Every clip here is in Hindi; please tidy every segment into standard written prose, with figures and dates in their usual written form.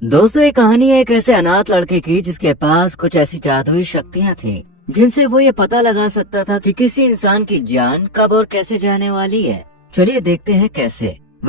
दोस्तों, ये कहानी है एक ऐसे अनाथ लड़के की जिसके पास कुछ ऐसी जादुई शक्तियाँ थी जिनसे वो ये पता लगा सकता था कि किसी इंसान की जान कब और कैसे जाने वाली है। चलिए देखते हैं कैसे।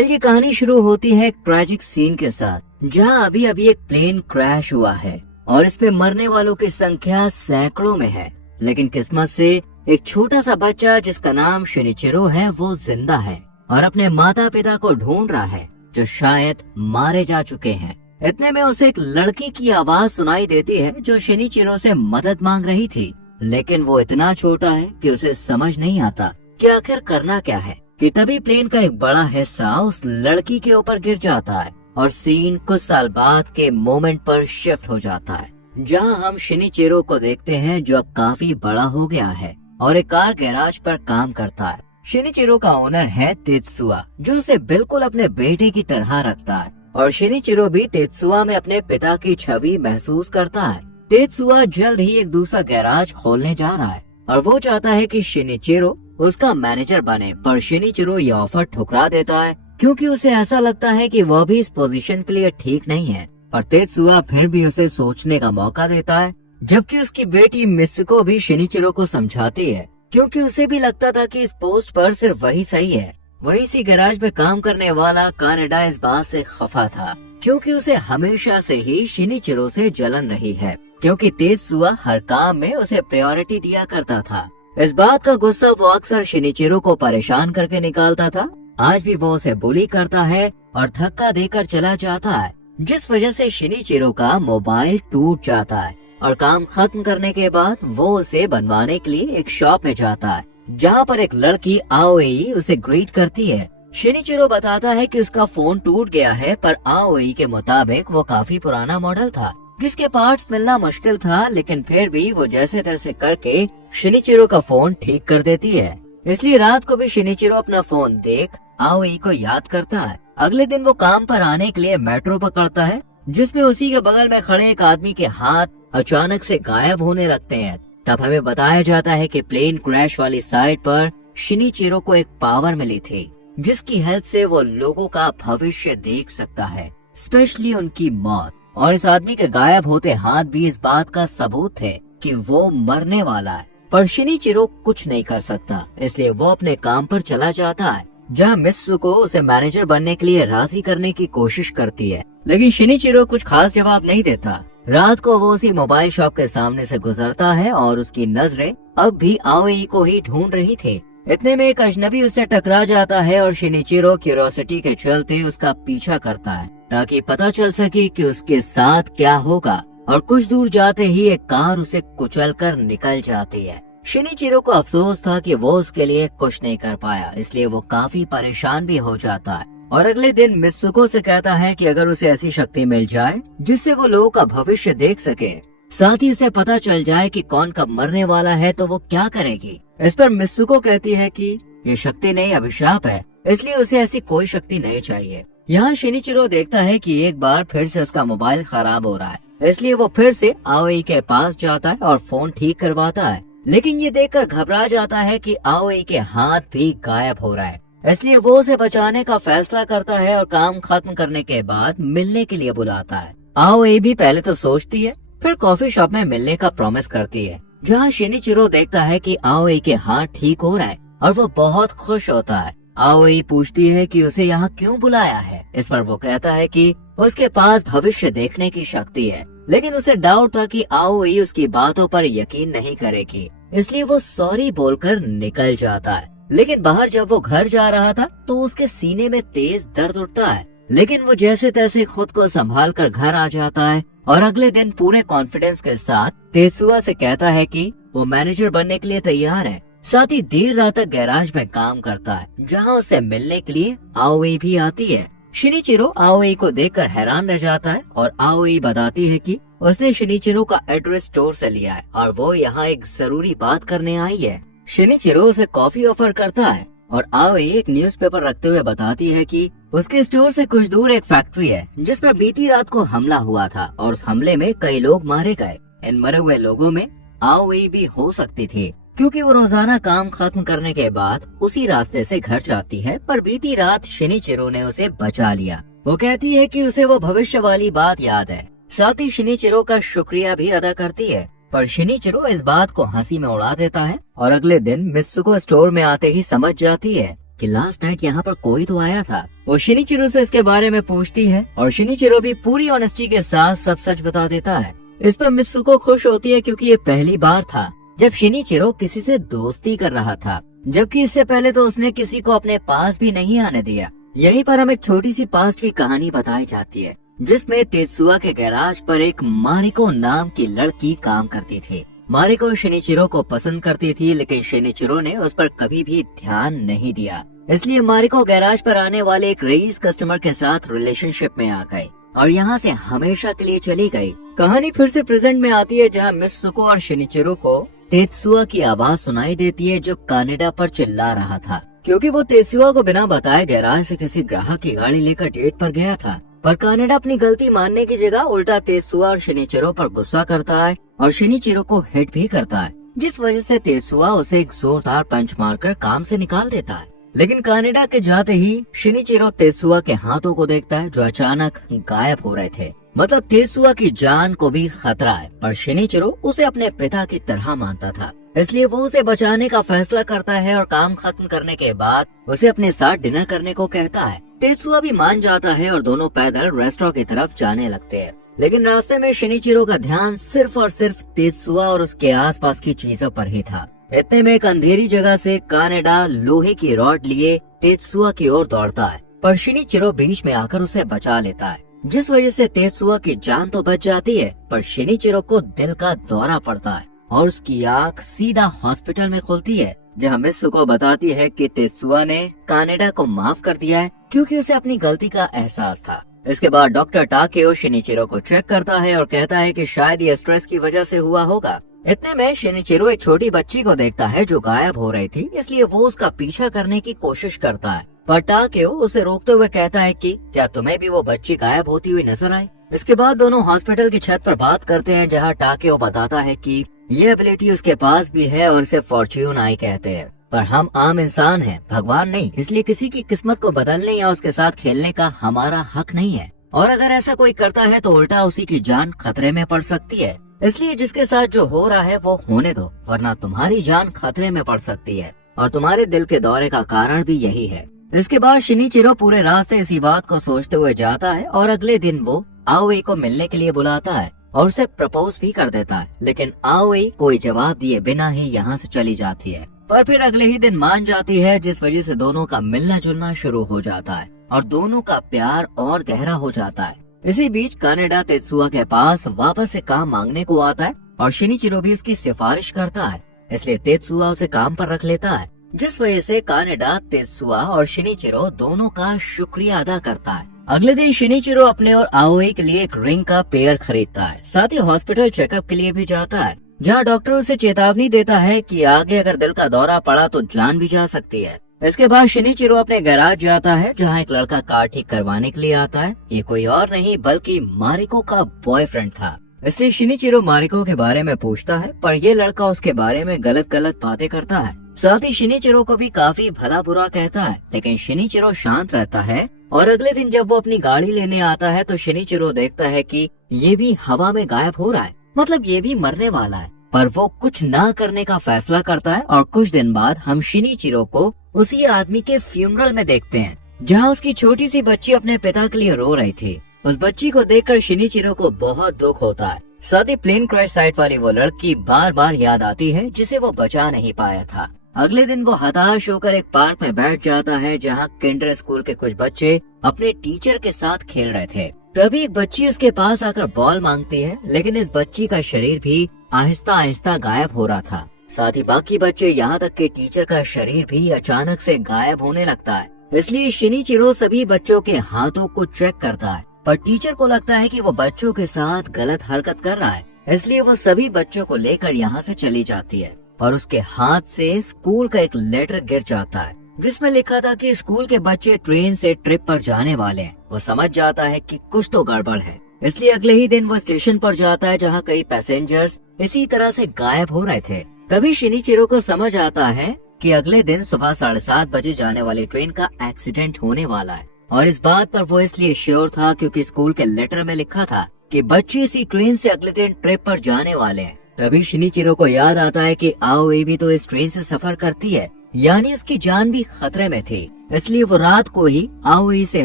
ये कहानी शुरू होती है एक ट्रैजिक सीन के साथ, जहाँ अभी अभी एक प्लेन क्रैश हुआ है और इसमें मरने वालों की संख्या सैकड़ों में है। लेकिन किस्मत से एक छोटा सा बच्चा जिसका नाम शिनिचिरो है वो जिंदा है और अपने माता पिता को ढूंढ रहा है जो शायद मारे जा चुके हैं। इतने में उसे एक लड़की की आवाज सुनाई देती है जो शिनिचिरो से मदद मांग रही थी, लेकिन वो इतना छोटा है कि उसे समझ नहीं आता कि आखिर करना क्या है। कि तभी प्लेन का एक बड़ा हिस्सा उस लड़की के ऊपर गिर जाता है और सीन कुछ साल बाद के मोमेंट पर शिफ्ट हो जाता है, जहां हम शिनिचिरो को देखते हैं जो अब काफी बड़ा हो गया है और एक कार गैराज पर काम करता है। शिनिचिरो का ओनर है तेत्सुआ, जो उसे बिल्कुल अपने बेटे की तरह रखता है और शिनिचिरो भी तेत्सुआ में अपने पिता की छवि महसूस करता है। तेत्सुआ जल्द ही एक दूसरा गैराज खोलने जा रहा है और वो चाहता है कि शिनिचिरो उसका मैनेजर बने, पर शिनिचिरो ये ऑफर ठुकरा देता है क्योंकि उसे ऐसा लगता है कि वह भी इस पोजीशन के लिए ठीक नहीं है। पर तेत्सुआ फिर भी उसे सोचने का मौका देता है, जबकि उसकी बेटी मित्सुको भी शिनिचिरो को समझाती है क्योंकि उसे भी लगता था कि इस पोस्ट पर सिर्फ वही सही है। वही सी गैराज में काम करने वाला कानाडा इस बात से खफा था क्योंकि उसे हमेशा से ही शिनिचिरो से जलन रही है, क्योंकि तेत्सुआ हर काम में उसे प्रायोरिटी दिया करता था। इस बात का गुस्सा वो अक्सर शिनिचिरो को परेशान करके निकालता था। आज भी वो उसे बुली करता है और धक्का देकर चला जाता है, जिस वजह से शिनिचिरो का मोबाइल टूट जाता है और काम खत्म करने के बाद वो उसे बनवाने के लिए एक शॉप में जाता है, जहाँ पर एक लड़की आओई उसे ग्रीट करती है। शिनिचिरो बताता है कि उसका फोन टूट गया है, पर आओई के मुताबिक वो काफी पुराना मॉडल था जिसके पार्ट्स मिलना मुश्किल था, लेकिन फिर भी वो जैसे तैसे करके शिनिचिरो का फोन ठीक कर देती है। इसलिए रात को भी शिनिचिरो अपना फोन देख आओई को याद करता है। अगले दिन वो काम पर आने के लिए मेट्रो पकड़ता है, जिसमें उसी के बगल में खड़े एक आदमी के हाथ अचानक से गायब होने लगते हैं। तब हमें बताया जाता है कि प्लेन क्रैश वाली साइट पर शिनिचिरो को एक पावर मिली थी जिसकी हेल्प से वो लोगों का भविष्य देख सकता है, स्पेशली उनकी मौत। और इस आदमी के गायब होते हाथ भी इस बात का सबूत है कि वो मरने वाला है, पर शिनिचिरो कुछ नहीं कर सकता। इसलिए वो अपने काम पर चला जाता है, जहाँ मित्सुको उसे मैनेजर बनने के लिए राजी करने की कोशिश करती है, लेकिन शिनिचिरो कुछ खास जवाब नहीं देता। रात को वो उसी मोबाइल शॉप के सामने से गुजरता है और उसकी नजरें अब भी आओई को ही ढूंढ रही थी। इतने में एक अजनबी उससे टकरा जाता है और शिनिचिरो क्यूरियोसिटी के चलते उसका पीछा करता है ताकि पता चल सके कि उसके साथ क्या होगा। और कुछ दूर जाते ही एक कार उसे कुचलकर निकल जाती है। शिनिचिरो को अफसोस था कि वो उसके लिए कुछ नहीं कर पाया, इसलिए वो काफी परेशान भी हो जाता है और अगले दिन मित्सुको से कहता है कि अगर उसे ऐसी शक्ति मिल जाए जिससे वो लोगों का भविष्य देख सके, साथ ही उसे पता चल जाए कि कौन कब मरने वाला है, तो वो क्या करेगी। इस पर मित्सुको कहती है कि ये शक्ति नहीं अभिशाप है, इसलिए उसे ऐसी कोई शक्ति नहीं चाहिए। यहाँ शिनिचिरो देखता है कि एक बार फिर से उसका मोबाइल खराब हो रहा है, इसलिए वो फिर से आओई के पास जाता है और फोन ठीक करवाता है, लेकिन ये देखकर घबरा जाता है कि आओई के हाथ भी गायब हो रहा है। इसलिए वो उसे बचाने का फैसला करता है और काम खत्म करने के बाद मिलने के लिए बुलाता है। आओई भी पहले तो सोचती है, फिर कॉफी शॉप में मिलने का प्रॉमिस करती है, जहाँ शिनिचिरो देखता है कि आओई के हाथ ठीक हो रहा है और वो बहुत खुश होता है। आओई पूछती है कि उसे यहाँ क्यों बुलाया है। इस पर वो कहता है कि उसके पास भविष्य देखने की शक्ति है, लेकिन उसे डाउट था कि आओई उसकी बातों पर यकीन नहीं करेगी, इसलिए वो सॉरी बोलकर निकल जाता है। लेकिन बाहर जब वो घर जा रहा था तो उसके सीने में तेज दर्द उठता है, लेकिन वो जैसे तैसे खुद को संभाल कर घर आ जाता है और अगले दिन पूरे कॉन्फिडेंस के साथ तेत्सुआ से कहता है कि वो मैनेजर बनने के लिए तैयार है। साथ ही देर रात तक गैराज में काम करता है, जहाँ उसे मिलने के लिए आओई भी आती है। शिनिचिरो आओई को देखकर हैरान रह जाता है और आओई बताती है कि उसने शिनिचिरो का एड्रेस स्टोर से लिया है और वो यहाँ एक जरूरी बात करने आई है। शिनिचिरो उसे कॉफी ऑफर करता है और आओई एक न्यूज़पेपर रखते हुए बताती है कि उसके स्टोर से कुछ दूर एक फैक्ट्री है जिस पर बीती रात को हमला हुआ था और उस हमले में कई लोग मारे गए। इन मरे हुए लोगों में आओई भी हो सकती थी, क्योंकि वो रोजाना काम खत्म करने के बाद उसी रास्ते से घर जाती है, पर बीती रात शिनिचिरो ने उसे बचा लिया वो कहती है कि उसे वो भविष्य वाली बात याद है। साथ ही शिनिचिरो का शुक्रिया भी अदा करती है, पर शिनिचिरो इस बात को हंसी में उड़ा देता है और अगले दिन मित्सुको स्टोर में आते ही समझ जाती है कि लास्ट नाइट यहाँ पर कोई तो आया था। वो शिनिचिरो से इसके बारे में पूछती है और शिनिचिरो भी पूरी ऑनेस्टी के साथ सब सच बता देता है। इस पर मित्सुको खुश होती है क्योंकि ये पहली बार था जब शिनिचिरो किसी से दोस्ती कर रहा था, जबकि इससे पहले तो उसने किसी को अपने पास भी नहीं आने दिया। यहीं पर हमें एक छोटी सी पास्ट की कहानी बताई जाती है, जिसमें तेत्सुआ के गैराज पर एक मारिको नाम की लड़की काम करती थी। मारिको शिनिचिरो को पसंद करती थी, लेकिन शिनिचिरो ने उस पर कभी भी ध्यान नहीं दिया। इसलिए मारिको गैराज पर आने वाले एक रईस कस्टमर के साथ रिलेशनशिप में आ गई और यहाँ से हमेशा के लिए चली गई। कहानी फिर से प्रेजेंट में आती है, जहाँ मित्सुको और शिनिचिरो को तेत्सुआ की आवाज सुनाई देती है जो कानेडा पर चिल्ला रहा था, क्योंकि वो तेत्सुआ को बिना बताए गैराज से किसी ग्राहक की गाड़ी लेकर डेट पर गया था। पर कानेडा अपनी गलती मानने की जगह उल्टा तेत्सुआ और शिनिचिरो पर गुस्सा करता है और शिनिचिरो को हिट भी करता है, जिस वजह से तेत्सुआ उसे एक जोरदार पंच मारकर काम से निकाल देता है। लेकिन कानेडा के जाते ही शिनिचिरो तेत्सुआ के हाथों को देखता है जो अचानक गायब हो रहे थे। मतलब तेत्सुआ की जान को भी खतरा है, पर शिनिचिरो उसे अपने पिता की तरह मानता था, इसलिए वो उसे बचाने का फैसला करता है और काम खत्म करने के बाद उसे अपने साथ डिनर करने को कहता है। तेत्सुआ भी मान जाता है और दोनों पैदल रेस्टोरेंट की तरफ जाने लगते हैं। लेकिन रास्ते में शिनिचिरो का ध्यान सिर्फ और सिर्फ तेत्सुआ और उसके आसपास की चीजों पर ही था। इतने में एक अंधेरी जगह से कानेडा लोहे की रॉड लिए तेत्सुआ की ओर दौड़ता है, पर शिनिचिरो बीच में आकर उसे बचा लेता है, जिस वजह से तेत्सुआ की जान तो बच जाती है, पर शिनिचिरो को दिल का दौरा पड़ता है और उसकी आँख सीधा हॉस्पिटल में खुलती है, जहाँ मित्सुको बताती है कि तेत्सुआ ने कानेडा को माफ कर दिया है क्योंकि उसे अपनी गलती का एहसास था। इसके बाद डॉक्टर टाकेओ शिनिचिरो को चेक करता है और कहता है कि शायद ये स्ट्रेस की वजह से हुआ होगा। इतने में शिनिचिरो एक छोटी बच्ची को देखता है जो गायब हो रही थी, इसलिए वो उसका पीछा करने की कोशिश करता है, पर टाकेओ उसे रोकते हुए कहता है कि क्या तुम्हें भी वो बच्ची गायब होती हुई नजर आई। इसके बाद दोनों हॉस्पिटल की छत पर बात करते हैं, जहाँ टाकेओ बताता है कि ये एबिलिटी उसके पास भी है और इसे फॉर्च्यून आई कहते हैं, पर हम आम इंसान हैं, भगवान नहीं, इसलिए किसी की किस्मत को बदलने या उसके साथ खेलने का हमारा हक नहीं है, और अगर ऐसा कोई करता है तो उल्टा उसी की जान खतरे में पड़ सकती है। इसलिए जिसके साथ जो हो रहा है वो होने दो, वरना तुम्हारी जान खतरे में पड़ सकती है, और तुम्हारे दिल के दौरे का कारण भी यही है। इसके बाद शिनिचिरो पूरे रास्ते इसी बात को सोचते हुए जाता है और अगले दिन वो आओई को मिलने के लिए बुलाता है और उसे प्रपोज भी कर देता है, लेकिन आओई कोई जवाब दिए बिना ही यहाँ से चली जाती है, पर फिर अगले ही दिन मान जाती है, जिस वजह से दोनों का मिलना जुलना शुरू हो जाता है और दोनों का प्यार और गहरा हो जाता है। इसी बीच कानेडा तेत्सुआ के पास वापस से काम मांगने को आता है और शिनिचिरो भी उसकी सिफारिश करता है, इसलिए तेत्सुआ उसे काम पर रख लेता है, जिस वजह से कानेडा तेत्सुआ और शिनिचिरो दोनों का शुक्रिया अदा करता है। अगले दिन शिनिचिरो अपने और आओई के लिए एक रिंग का पेयर खरीदता है, साथ ही हॉस्पिटल चेकअप के लिए भी जाता है, जहाँ डॉक्टर उसे चेतावनी देता है कि आगे अगर दिल का दौरा पड़ा तो जान भी जा सकती है। इसके बाद शिनिचिरो अपने गैराज जाता है, जहाँ एक लड़का कार ठीक करवाने के लिए आता है। ये कोई और नहीं बल्कि मारिको का बॉयफ्रेंड था, इसलिए शिनिचिरो मारिको के बारे में पूछता है, पर ये लड़का उसके बारे में गलत गलत बातें करता है। साथ ही शिनिचिरो को भी काफी भला बुरा कहता है, लेकिन शिनिचिरो शांत रहता है। और अगले दिन जब वो अपनी गाड़ी लेने आता है तो शिनिचिरो देखता है कि ये भी हवा में गायब हो रहा है, मतलब ये भी मरने वाला है, पर वो कुछ ना करने का फैसला करता है। और कुछ दिन बाद हम शिनिचिरो को उसी आदमी के फ्यूनरल में देखते हैं, जहाँ उसकी छोटी सी बच्ची अपने पिता के लिए रो रही थी। उस बच्ची को देखकर शिनिचिरो को बहुत दुख होता है। साथ ही प्लेन क्रैश साइट वाली वो लड़की बार बार याद आती है जिसे वो बचा नहीं पाया था। अगले दिन वो हताश होकर एक पार्क में बैठ जाता है, जहाँ किंडर स्कूल के कुछ बच्चे अपने टीचर के साथ खेल रहे थे। तभी एक बच्ची उसके पास आकर बॉल मांगती है, लेकिन इस बच्ची का शरीर भी आहिस्ता आहिस्ता गायब हो रहा था। साथ ही बाकी बच्चे यहाँ तक कि टीचर का शरीर भी अचानक से गायब होने लगता है। इसलिए शिनिचिरो सभी बच्चों के हाथों को चेक करता है, पर टीचर को लगता है कि वो बच्चों के साथ गलत हरकत कर रहा है, इसलिए वो सभी बच्चों को लेकर यहाँ से चली जाती है। और उसके हाथ से स्कूल का एक लेटर गिर जाता है, जिसमें लिखा था कि स्कूल के बच्चे ट्रेन से ट्रिप पर जाने वाले हैं। वो समझ जाता है कि कुछ तो गड़बड़ है, इसलिए अगले ही दिन वो स्टेशन पर जाता है, जहाँ कई पैसेंजर्स इसी तरह से गायब हो रहे थे। तभी शिनिचिरो को समझ आता है कि अगले दिन सुबह 7:30 बजे जाने वाली ट्रेन का एक्सीडेंट होने वाला है और इस बात पर वो इसलिए श्योर था क्योंकि स्कूल के लेटर में लिखा था कि बच्चे इसी ट्रेन से अगले दिन ट्रिप पर जाने वाले हैं। तभी शिनिचिरो को याद आता है कि आओई भी तो इस ट्रेन से सफर करती है, यानी उसकी जान भी खतरे में थी। इसलिए वो रात को ही आओई से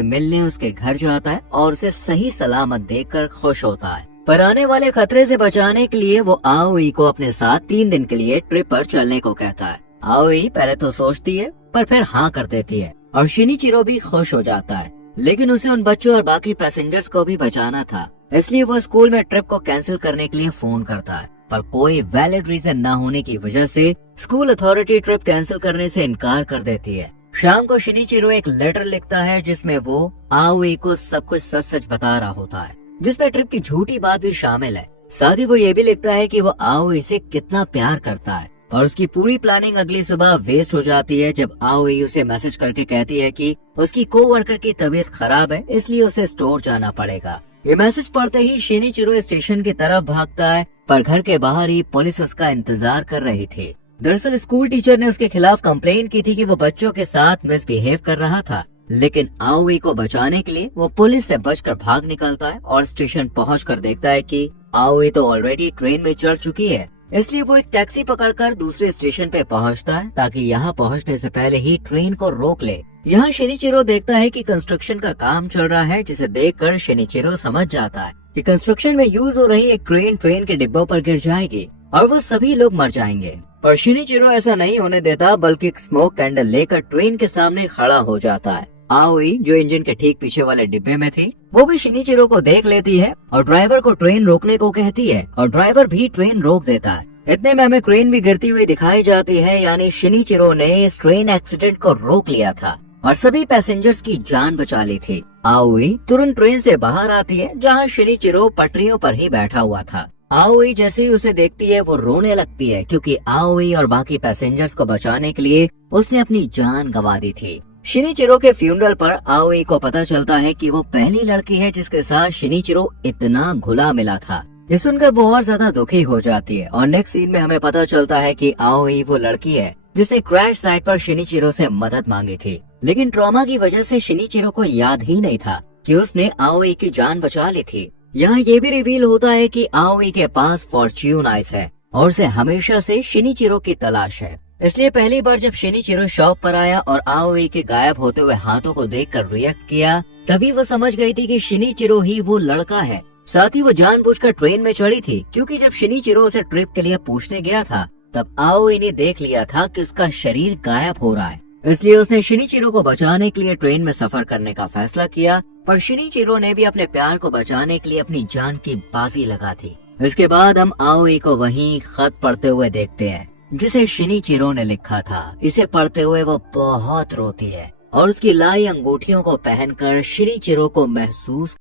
मिलने उसके घर जाता है और उसे सही सलामत देखकर खुश होता है। पर आने वाले खतरे से बचाने के लिए वो आओई को अपने साथ 3 दिन के लिए ट्रिप पर चलने को कहता है। आओई पहले तो सोचती है पर फिर हाँ कर देती है और शिनिचिरो भी खुश हो जाता है। लेकिन उसे उन बच्चों और बाकी पैसेंजर्स को भी बचाना था, इसलिए वो स्कूल में ट्रिप को कैंसिल करने के लिए फोन करता है। पर कोई वैलिड रीजन न होने की वजह से स्कूल अथॉरिटी ट्रिप कैंसिल करने से इनकार कर देती है। शाम को शिनिचिरो एक लेटर लिखता है जिसमें वो आओई को सब कुछ सच सच बता रहा होता है, जिसमें ट्रिप की झूठी बात भी शामिल है। साथ ही वो ये भी लिखता है कि वो आओई से कितना प्यार करता है और उसकी पूरी प्लानिंग अगली सुबह वेस्ट हो जाती है जब आओई उसे मैसेज करके कहती है कि उसकी कोवर्कर की तबीयत खराब है, इसलिए उसे स्टोर जाना पड़ेगा। ये मैसेज पढ़ते ही शिनिचिरो स्टेशन की तरफ भागता है, पर घर के बाहर ही पुलिस उसका इंतजार कर रही थी। दरअसल स्कूल टीचर ने उसके खिलाफ कंप्लेन की थी कि वो बच्चों के साथ मिसबिहेव कर रहा था, लेकिन आओई को बचाने के लिए वो पुलिस से बचकर भाग निकलता है और स्टेशन पहुंचकर देखता है कि आओई तो ऑलरेडी ट्रेन में चढ़ चुकी है। इसलिए वो एक टैक्सी पकड़कर दूसरे स्टेशन पे पहुंचता है ताकि यहाँ पहुंचने से पहले ही ट्रेन को रोक ले। यहाँ शिनिचिरो देखता है कि कंस्ट्रक्शन का काम चल रहा है, जिसे देखकर शिनिचिरो समझ जाता है कि कंस्ट्रक्शन में यूज हो रही एक क्रेन ट्रेन के डिब्बों पर गिर जाएगी और वो सभी लोग मर जाएंगे। पर शिनिचिरो ऐसा नहीं होने देता, बल्कि एक स्मोक कैंडल लेकर ट्रेन के सामने खड़ा हो जाता है। आओई जो इंजन के ठीक पीछे वाले डिब्बे में थी, वो भी शिनिचिरो को देख लेती है और ड्राइवर को ट्रेन रोकने को कहती है और ड्राइवर भी ट्रेन रोक देता है। इतने में हमें क्रेन भी गिरती हुई दिखाई जाती है, यानी शिनिचिरो ने इस ट्रेन एक्सीडेंट को रोक लिया था और सभी पैसेंजर्स की जान बचा ली थी। आओई तुरंत ट्रेन से बाहर आती है जहाँ शिनिचिरो पटरियों पर ही बैठा हुआ था। आओई जैसे ही उसे देखती है वो रोने लगती है क्योंकि आओई और बाकी पैसेंजर्स को बचाने के लिए उसने अपनी जान गंवा दी थी। शिनिचिरो के फ्यूनरल पर आओई को पता चलता है कि वो पहली लड़की है जिसके साथ शिनिचिरो इतना घुला मिला था। ये सुनकर वो और ज्यादा दुखी हो जाती है और नेक्स्ट सीन में हमें पता चलता है कि आओई वो लड़की है जिसने क्रैश साइट पर शिनिचिरो से मदद मांगी थी, लेकिन ट्रॉमा की वजह से शिनिचिरो को याद ही नहीं था कि उसने आओई की जान बचा ली थी। यहाँ ये भी रिवील होता है कि आओई के पास फॉर्च्यून आइस है और उसे हमेशा से शिनिचिरो की तलाश है। इसलिए पहली बार जब शिनिचिरो शॉप पर आया और आओई के गायब होते हुए हाथों को देखकर रिएक्ट किया, तभी वो समझ गई थी कि शिनिचिरो ही वो लड़का है। साथ ही वो जानबूझकर ट्रेन में चढ़ी थी क्योंकि जब शिनिचिरो उसे ट्रिप के लिए पूछने गया था तब आओई ने देख लिया था कि उसका शरीर गायब हो रहा है। इसलिए उसने शिनिचिरो को बचाने के लिए ट्रेन में सफर करने का फैसला किया, पर शिनिचिरो ने भी अपने प्यार को बचाने के लिए अपनी जान की बाजी लगा थी। इसके बाद हम आओई को वहीं खत पढ़ते हुए देखते हैं जिसे शिनिचिरो ने लिखा था। इसे पढ़ते हुए वो बहुत रोती है और उसकी लाई अंगूठियों को पहनकर शिनिचिरो को महसूस